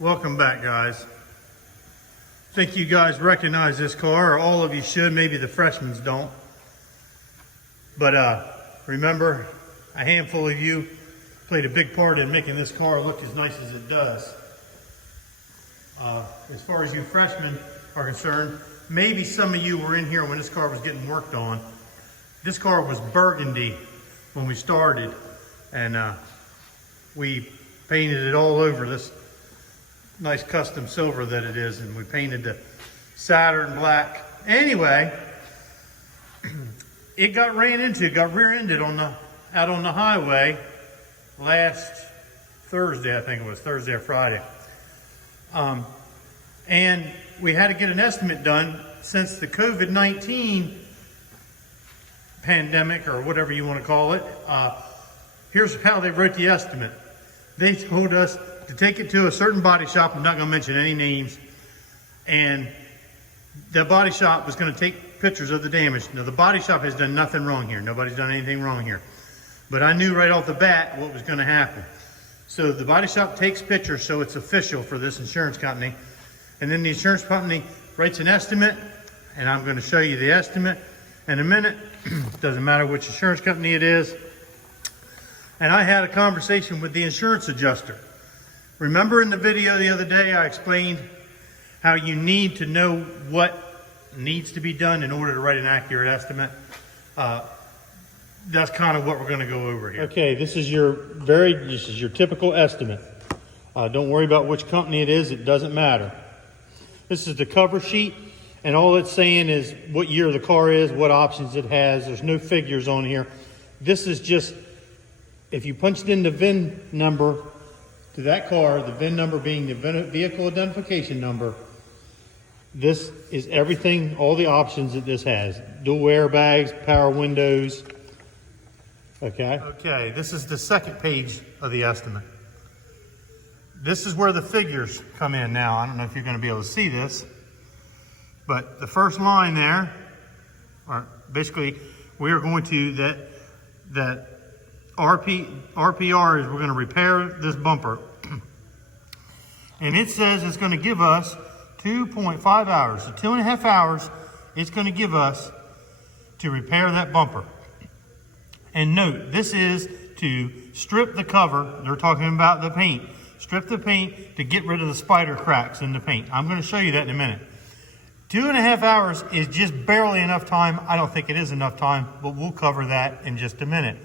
Welcome back, guys. I think you guys recognize this car, or all of you should. Maybe the freshmen don't. But remember, a handful of you played a big part in making this car look as nice as it does. As far as you freshmen are concerned, maybe some of you were in here when this car was getting worked on. This car was burgundy when we started, and we painted it all over this nice custom silver that it is, and we painted the Saturn black. Anyway, it got rear-ended out on the highway last Thursday. I think it was Thursday or Friday. And we had to get an estimate done since the COVID-19 pandemic, or whatever you want to call it. Here's how they wrote the estimate. They told us to take it to a certain body shop. I'm not going to mention any names. And the body shop was going to take pictures of the damage. Now, the body shop has done nothing wrong here. Nobody's done anything wrong here. But I knew right off the bat what was going to happen. So the body shop takes pictures, so it's official for this insurance company. And then the insurance company writes an estimate, and I'm going to show you the estimate in a minute. Doesn't matter which insurance company it is. And I had a conversation with the insurance adjuster. Remember in the video the other day, I explained how you need to know what needs to be done in order to write an accurate estimate. That's kind of what we're going to go over here. Okay, this is your typical estimate. Don't worry about which company it is, it doesn't matter. This is the cover sheet, and all it's saying is what year the car is, what options it has. There's no figures on here. This is just, if you punched in the VIN number to that car, the VIN number being the vehicle identification number, this is everything, all the options that this has. Dual airbags, power windows. Okay, this is the second page of the estimate. This is where the figures come in now. I don't know if you're going to be able to see this, but the first line there, or basically we are going to, that RPR is we're going to repair this bumper. And it says it's going to give us 2.5 hours. So 2.5 hours it's going to give us to repair that bumper. And note, this is to strip the cover. They're talking about the paint. Strip the paint to get rid of the spider cracks in the paint. I'm going to show you that in a minute. 2.5 hours is just barely enough time. I don't think it is enough time, but we'll cover that in just a minute.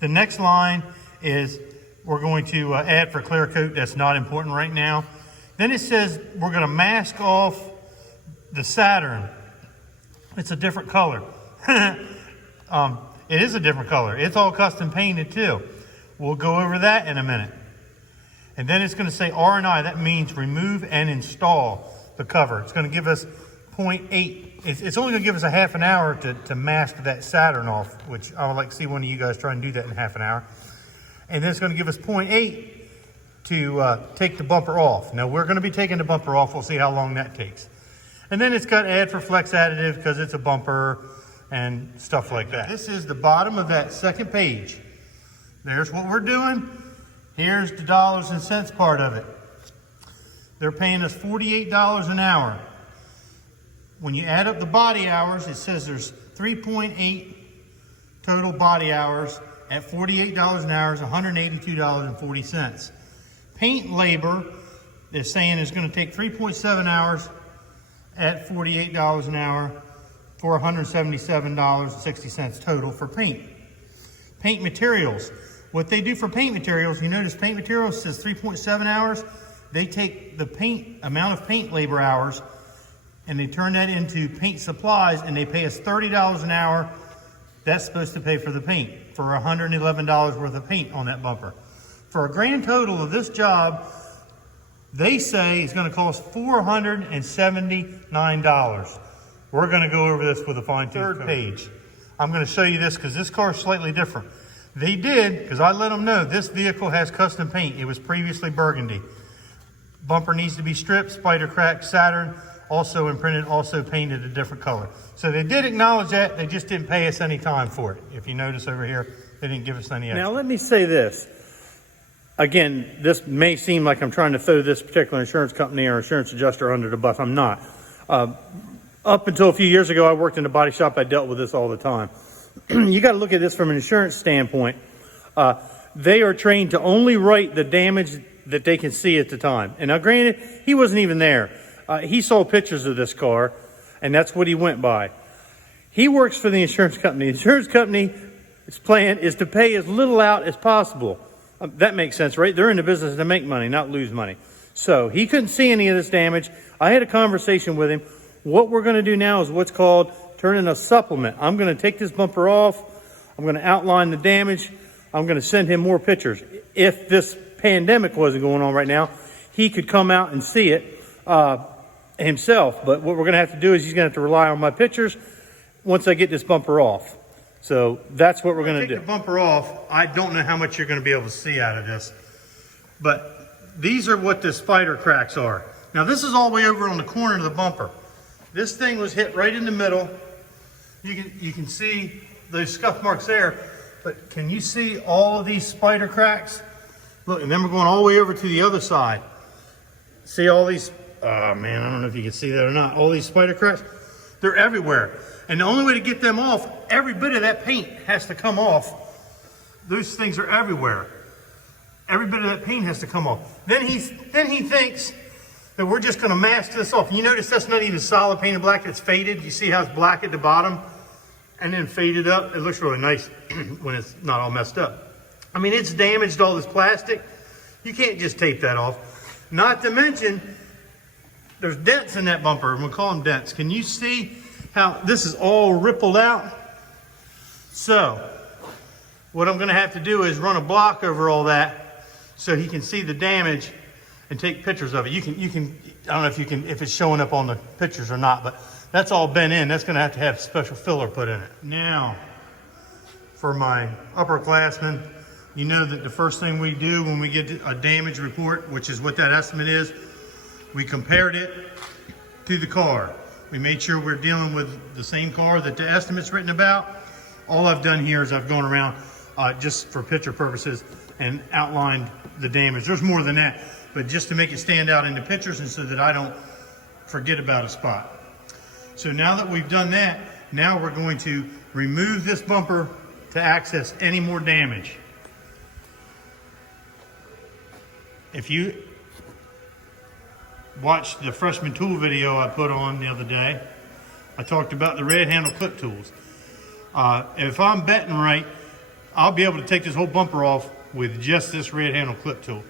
The next line is we're going to add for clear coat. That's not important right now. Then it says we're going to mask off the Saturn. It's a different color. It is a different color. It's all custom painted too. We'll go over that in a minute. And then it's going to say R&I. That means remove and install the cover. It's going to give us 0.8. It's only going to give us a half an hour to mask that Saturn off, which I would like to see one of you guys try and do that in half an hour. And then it's going to give us 0.8 to take the bumper off. Now, we're going to be taking the bumper off. We'll see how long that takes. And then it's got add for flex additive because it's a bumper and stuff like that. This is the bottom of that second page. There's what we're doing. Here's the dollars and cents part of it. They're paying us $48 an hour. When you add up the body hours, it says there's 3.8 total body hours at $48 an hour is $182.40. Paint labor, they're saying is going to take 3.7 hours at $48 an hour for $177.60 total for paint. Paint materials. What they do for paint materials, you notice paint materials says 3.7 hours. They take the amount of paint labor hours and they turn that into paint supplies, and they pay us $30 an hour. That's supposed to pay for the paint, for $111 worth of paint on that bumper. For a grand total of this job, they say it's going to cost $479. We're going to go over this with a fine-tooth page. I'm going to show you this because this car is slightly different. They did, because I let them know, this vehicle has custom paint. It was previously burgundy. Bumper needs to be stripped, spider crack, Saturn, also imprinted, also painted a different color. So they did acknowledge that, they just didn't pay us any time for it. If you notice over here, they didn't give us any extra. Now let me say this. Again, this may seem like I'm trying to throw this particular insurance company or insurance adjuster under the bus. I'm not. Up until a few years ago, I worked in a body shop. I dealt with this all the time. You got to look at this from an insurance standpoint. They are trained to only write the damage that they can see at the time. And now granted, he wasn't even there. He saw pictures of this car, and that's what he went by. He works for the insurance company. The insurance company's plan is to pay as little out as possible. That makes sense, right? They're in the business to make money, not lose money. So he couldn't see any of this damage. I had a conversation with him. What we're going to do now is what's called turning a supplement. I'm going to take this bumper off. I'm going to outline the damage. I'm going to send him more pictures. If this pandemic wasn't going on right now, he could come out and see it himself. But what we're going to have to do is he's going to have to rely on my pictures once I get this bumper off. So that's what we're going to do. Take the bumper off. I don't know how much you're going to be able to see out of this, but these are what the spider cracks are. Now this is all the way over on the corner of the bumper. This thing was hit right in the middle. You can see those scuff marks there, but can you see all of these spider cracks? Look, and then we're going all the way over to the other side. See all these, oh man, I don't know if you can see that or not. All these spider cracks, they're everywhere. And the only way to get them off, every bit of that paint has to come off. Those things are everywhere. Every bit of that paint has to come off. Then he thinks that we're just going to mask this off. You notice that's not even solid painted black, it's faded. You see how it's black at the bottom and then faded up? It looks really nice when it's not all messed up. I mean, it's damaged all this plastic. You can't just tape that off. Not to mention, there's dents in that bumper, and we'll call them dents. Can you see how this is all rippled out? So, what I'm going to have to do is run a block over all that so he can see the damage and take pictures of it. You can, I don't know if you can, if it's showing up on the pictures or not, but that's all bent in. That's going to have special filler put in it. Now, for my upperclassmen, you know that the first thing we do when we get a damage report, which is what that estimate is, we compared it to the car. We made sure we're dealing with the same car that the estimate's written about. All I've done here is I've gone around just for picture purposes and outlined the damage. There's more than that, but just to make it stand out in the pictures and so that I don't forget about a spot. So now that we've done that, now we're going to remove this bumper to access any more damage. If you watched the freshman tool video I put on the other day, I talked about the red handle clip tools. If I'm betting right, I'll be able to take this whole bumper off with just this red handle clip tool.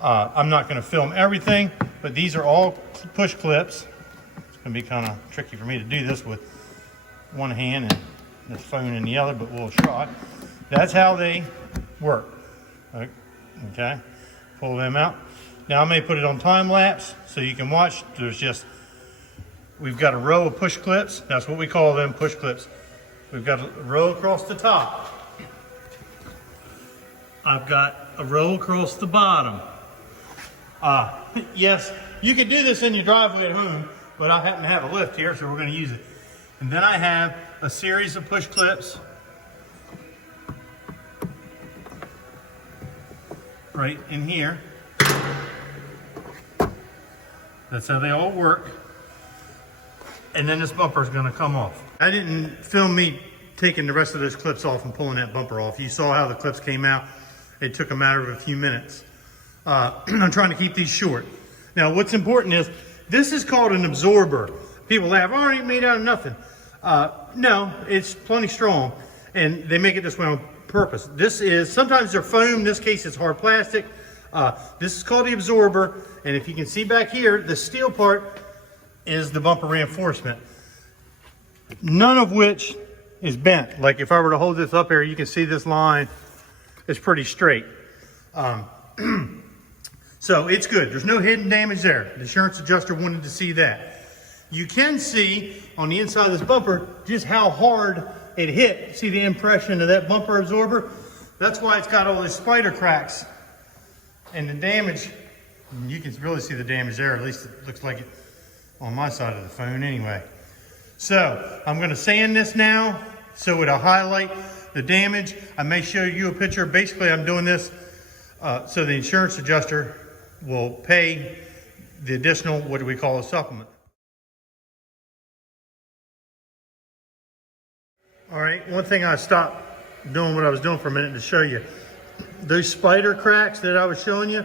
I'm not going to film everything, but these are all push clips. It's going to be kind of tricky for me to do this with one hand and the phone in the other, but we'll try. That's how they work. Okay, pull them out. Now I may put it on time lapse so you can watch. We've got a row of push clips. That's what we call them, push clips. We've got a row across the top. I've got a row across the bottom. Yes, you can do this in your driveway at home, but I happen to have a lift here, so we're going to use it. And then I have a series of push clips right in here. That's how they all work. And then this bumper is going to come off. I didn't film me taking the rest of those clips off and pulling that bumper off. You saw how the clips came out. It took a matter of a few minutes. I'm trying to keep these short. Now, what's important is this is called an absorber. People laugh, oh, it ain't made out of nothing. No, it's plenty strong, and they make it this way on purpose. This is, sometimes they're foam, in this case it's hard plastic. This is called the absorber, and if you can see back here, the steel part is the bumper reinforcement. None of which is bent. Like if I were to hold this up here, you can see this line is pretty straight. So it's good. There's no hidden damage there. The insurance adjuster wanted to see that. You can see on the inside of this bumper just how hard it hit. See the impression of that bumper absorber? That's why it's got all these spider cracks. And the damage, you can really see the damage there. At least it looks like it on my side of the phone anyway. So I'm going to sand this now so it'll highlight the damage. I may show you a picture. Basically, I'm doing this So the insurance adjuster will pay the additional, what do we call a supplement. All right, one thing I stopped doing what I was doing for a minute to show you. Those spider cracks that I was showing you,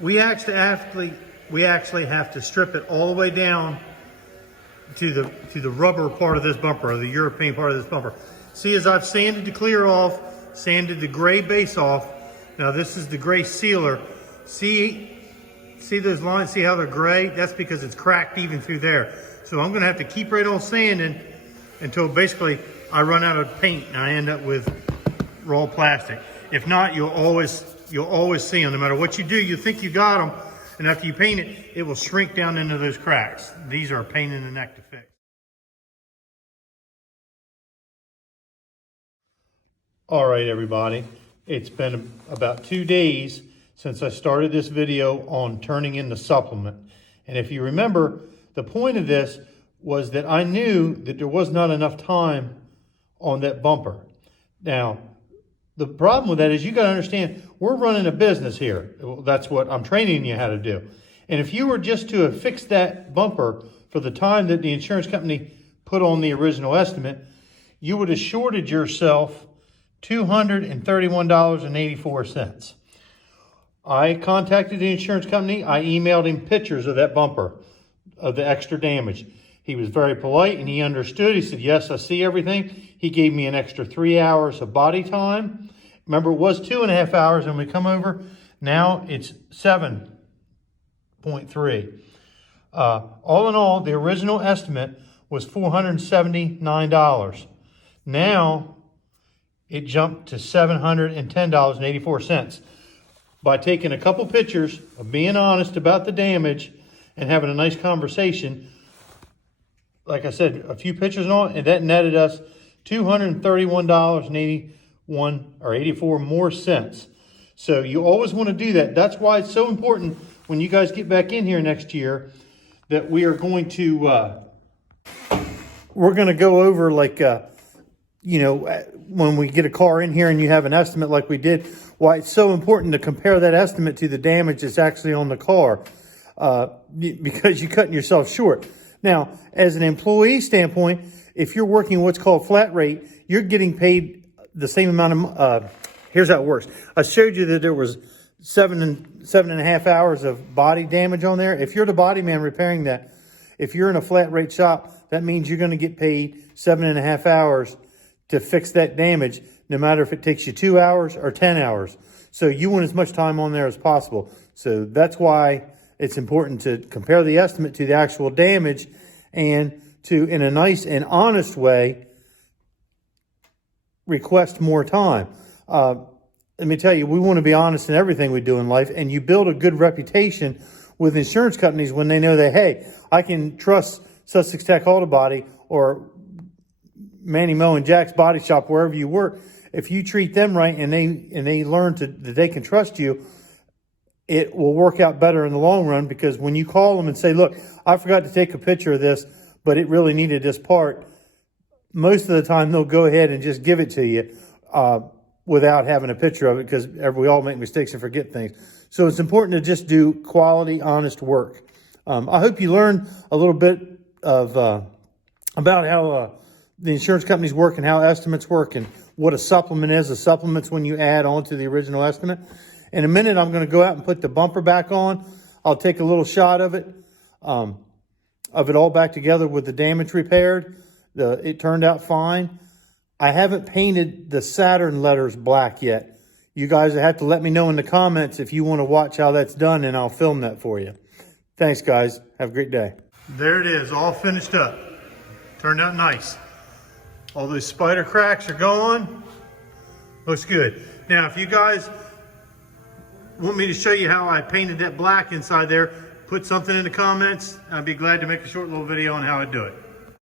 we actually have to strip it all the way down to the rubber part of this bumper, or the European part of this bumper. See, as I've sanded the clear off, sanded the gray base off, now this is the gray sealer. See those lines, see how they're gray? That's because it's cracked even through there. So I'm gonna have to keep right on sanding until basically I run out of paint and I end up with raw plastic. If not, you'll always see them. No matter what you do, you think you got them, and after you paint it, it will shrink down into those cracks. These are a pain in the neck to fix. All right, everybody. It's been about 2 days since I started this video on turning in the supplement. And if you remember, the point of this was that I knew that there was not enough time on that bumper. Now, the problem with that is you got to understand, we're running a business here. That's what I'm training you how to do. And if you were just to have fixed that bumper for the time that the insurance company put on the original estimate, you would have shorted yourself $231.84. I contacted the insurance company. I emailed him pictures of that bumper, of the extra damage. He was very polite and he understood. He said, yes, I see everything. He gave me an extra 3 hours of body time. Remember, it was 2.5 hours when we come over. Now it's 7.3. All in all, the original estimate was $479. Now it jumped to $710.84. By taking a couple pictures of being honest about the damage and having a nice conversation, like I said, a few pictures and all, and that netted us $231.84 more cents. So you always want to do that. That's why it's so important when you guys get back in here next year that we are going to go over, like when we get a car in here and you have an estimate like we did, why it's so important to compare that estimate to the damage that's actually on the car, because you're cutting yourself short. Now, as an employee standpoint, if you're working what's called flat rate, you're getting paid the same amount of, here's how it works. I showed you that there was 7.5 hours of body damage on there. If you're the body man repairing that, if you're in a flat rate shop, that means you're going to get paid 7.5 hours to fix that damage, no matter if it takes you 2 hours or 10 hours. So you want as much time on there as possible. So that's why it's important to compare the estimate to the actual damage and to, in a nice and honest way, request more time. Let me tell you, we want to be honest in everything we do in life, and you build a good reputation with insurance companies when they know that, hey, I can trust Sussex Tech Auto Body or Manny Moe and Jack's Body Shop, wherever you work. If you treat them right and they learn that they can trust you, it will work out better in the long run, because when you call them and say, look, I forgot to take a picture of this, but it really needed this part, most of the time they'll go ahead and just give it to you without having a picture of it, because we all make mistakes and forget things. So it's important to just do quality, honest work. I hope you learned a little bit of about how the insurance companies work and how estimates work and what a supplement is. A supplement's when you add on to the original estimate. In a minute, I'm going to go out and put the bumper back on. I'll take a little shot of it all back together with the damage repaired. It turned out fine. I haven't painted the Saturn letters black yet. You guys have to let me know in the comments if you want to watch how that's done, and I'll film that for you. Thanks, guys. Have a great day. There it is, all finished up. Turned out nice. All those spider cracks are gone. Looks good. Now, if you guys want me to show you how I painted that black inside there, put something in the comments. I'd be glad to make a short little video on how I do it.